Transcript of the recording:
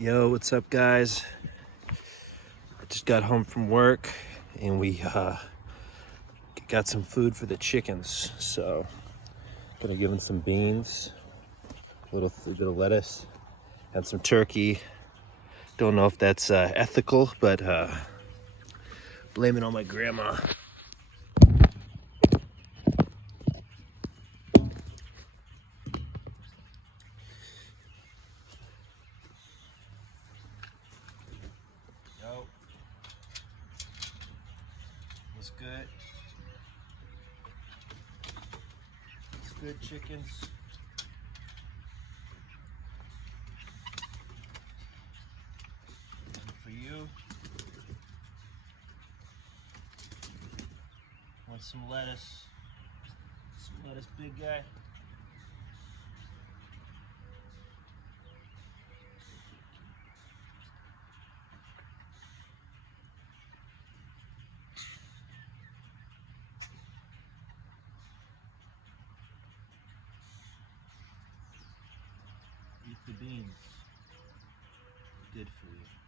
Yo, what's up, guys? I just got home from work and we got some food for the chickens. So, gonna give them some beans, a little bit of lettuce, and some turkey. Don't know if that's ethical, but blame it on my grandma. Yo, what's good? What's good, chickens? And for you, want some lettuce? Some lettuce, big guy. Eat the beans. Good for you.